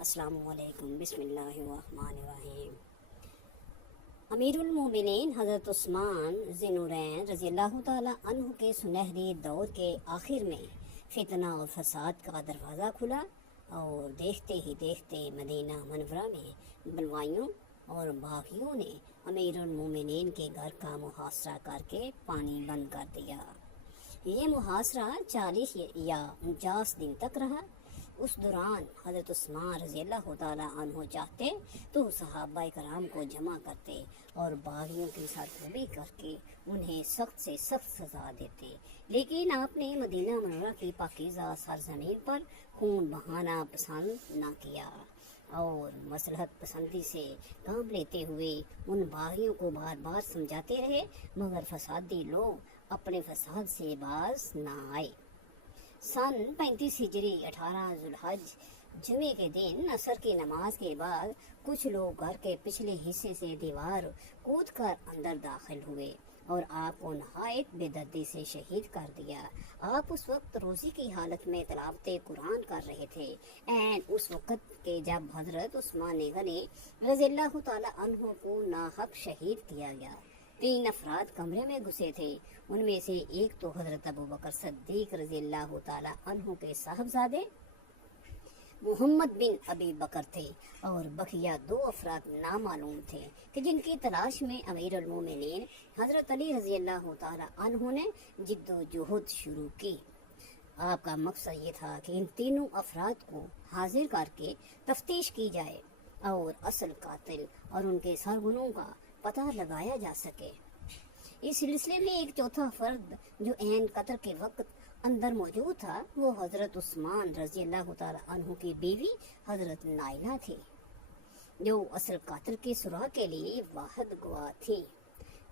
السلام علیکم، بسم اللہ الرحمن الرحیم۔ امیر المومنین حضرت عثمان ذی النورین رضی اللہ تعالیٰ عنہ کے سنہری دور کے آخر میں فتنہ اور فساد کا دروازہ کھلا اور دیکھتے ہی دیکھتے مدینہ منورہ میں بلوائیوں اور باغیوں نے امیر المومنین کے گھر کا محاصرہ کر کے پانی بند کر دیا۔ یہ محاصرہ 40 یا 49 دن تک رہا۔ اس دوران حضرت عثمان رضی اللہ تعالیٰ عنہ چاہتے تو صحابہ کرام کو جمع کرتے اور باغیوں کی سرکوبی کر کے انہیں سخت سے سخت سزا دیتے، لیکن آپ نے مدینہ منورہ کی پاکیزہ سرزمین پر خون بہانا پسند نہ کیا اور مصلحت پسندی سے کام لیتے ہوئے ان باغیوں کو بار بار سمجھاتے رہے، مگر فسادی لوگ اپنے فساد سے باز نہ آئے۔ سن 35 ہجری 18 ذوالحج جمعے کے دن عصر کی نماز کے بعد کچھ لوگ گھر کے پچھلے حصے سے دیوار کود کر اندر داخل ہوئے اور آپ کو نہایت بے دردی سے شہید کر دیا۔ آپ اس وقت روزی کی حالت میں تلاوت قرآن کر رہے تھے، اس وقت کے جب حضرت عثمان غنی رضی اللہ تعالیٰ عنہ کو ناحق شہید کیا گیا۔ 3 افراد کمرے میں گھسے تھے، ان میں سے ایک تو حضرت ابوبکر صدیق رضی اللہ تعالیٰ عنہ کے صاحبزادے محمد بن ابی بکر تھے اور بقیہ 2 افراد نامعلوم تھے کہ جن کی تلاش میں امیر المومنین حضرت علی رضی اللہ تعالیٰ عنہ نے جد و جہد شروع کی۔ آپ کا مقصد یہ تھا کہ ان تینوں افراد کو حاضر کر کے تفتیش کی جائے اور اصل قاتل اور ان کے سرغنوں کا پتہ لگایا جا سکے۔ اس سلسلے میں ایک چوتھا فرد جو عین قتل کے وقت اندر موجود تھا وہ حضرت عثمان رضی اللہ تعالیٰ عنہ کی بیوی حضرت نائلہ تھی، جو اصل قاتل کی سراغ کے لیے واحد گواہ تھی۔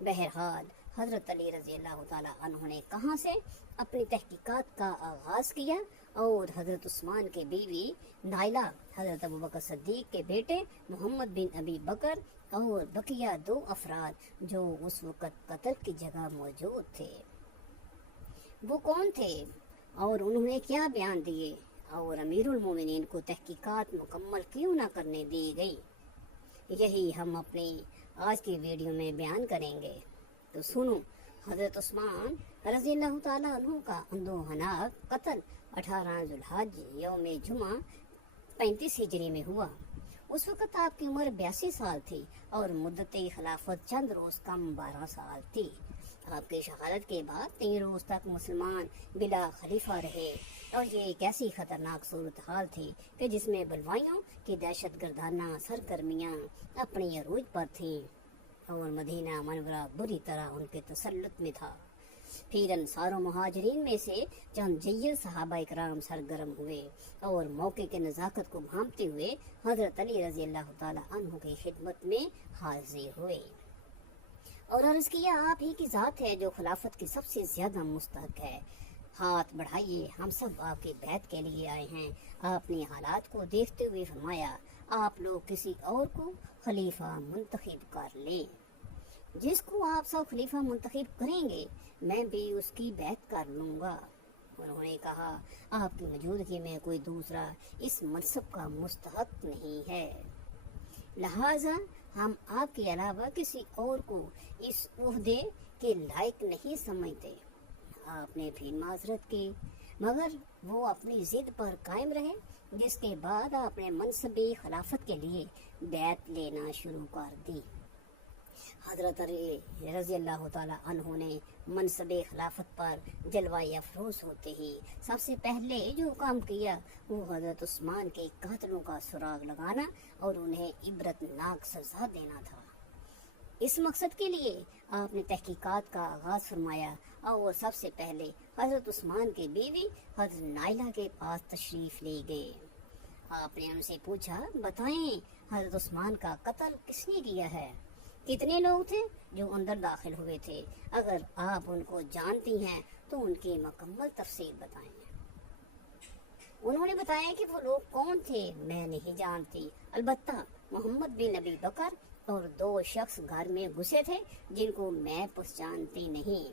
بہرحال حضرت علی رضی اللہ تعالیٰ عنہ نے کہاں سے اپنی تحقیقات کا آغاز کیا اور حضرت عثمان کے بیوی نائلہ حضرت ابوبکر صدیق کے بیٹے محمد بن ابی بکر اور بقیہ 2 افراد جو اس وقت قتل کی جگہ موجود تھے وہ کون تھے اور انہوں نے کیا بیان دیے اور امیر المومنین کو تحقیقات مکمل کیوں نہ کرنے دی گئی، یہی ہم اپنی آج کی ویڈیو میں بیان کریں گے۔ تو سنو، حضرت عثمان رضی اللہ تعالیٰ عنہ کا اندوہناک قتل 18 ذوالحج یوم جمعہ 35 ہجری میں ہوا۔ اس وقت آپ کی عمر 82 سال تھی اور مدت خلافت چند روز کم 12 سال تھی۔ آپ کی شہادت کے بعد 3 روز تک مسلمان بلا خلیفہ رہے اور یہ ایک ایسی خطرناک صورتحال تھی کہ جس میں بلوائیوں کی دہشت گردانہ سرگرمیاں اپنی عروج پر تھیں اور مدینہ منورہ بری طرح ان کے تسلط میں تھا۔ پھر انصار و مہاجرین میں سے چند جیل صحابہ کرام سرگرم ہوئے اور موقع کے نزاکت کو بھانپتے ہوئے حضرت علی رضی اللہ تعالیٰ عنہ کی خدمت میں حاضر ہوئے اور عرض کیا، آپ ہی کی ذات ہے جو خلافت کی سب سے زیادہ مستحق ہے، ہاتھ بڑھائیے، ہم سب آپ کی بیعت کے لیے آئے ہیں۔ آپ نے حالات کو دیکھتے ہوئے فرمایا، آپ لوگ کسی اور کو خلیفہ منتخب کر لیں، جس کو آپ سب خلیفہ منتخب کریں گے میں بھی اس کی بیعت کر لوں گا۔ انہوں نے کہا، آپ کی موجودگی میں کوئی دوسرا اس منصب کا مستحق نہیں ہے، لہذا ہم آپ کے علاوہ کسی اور کو اس عہدے کے لائق نہیں سمجھتے۔ آپ نے پھر معذرت کی مگر وہ اپنی ضد پر قائم رہے، جس کے بعد آپ نے منصب خلافت کے لیے بیعت لینا شروع کر دی۔ حضرت علی رضی اللہ تعالیٰ عنہ نے منصب خلافت پر جلوہ افروز ہوتے ہی سب سے پہلے جو کام کیا وہ حضرت عثمان کے قاتلوں کا سراغ لگانا اور انہیں عبرت ناک سزا دینا تھا۔ اس مقصد کے لیے آپ نے تحقیقات کا آغاز فرمایا اور سب سے پہلے حضرت عثمان کے بیوی حضرت نائلہ کے پاس تشریف لے گئے۔ آپ نے ان سے پوچھا، بتائیں حضرت عثمان کا قتل کس نے کیا ہے؟ کتنے لوگ تھے جو اندر داخل ہوئے تھے؟ اگر آپ ان کو جانتی ہیں تو ان کی مکمل تفصیل بتائیں۔ انہوں نے بتایا کہ وہ لوگ کون تھے میں نہیں جانتی، البتہ محمد بن ابی بکر اور 2 شخص گھر میں گھسے تھے جن کو میں پہچانتی نہیں۔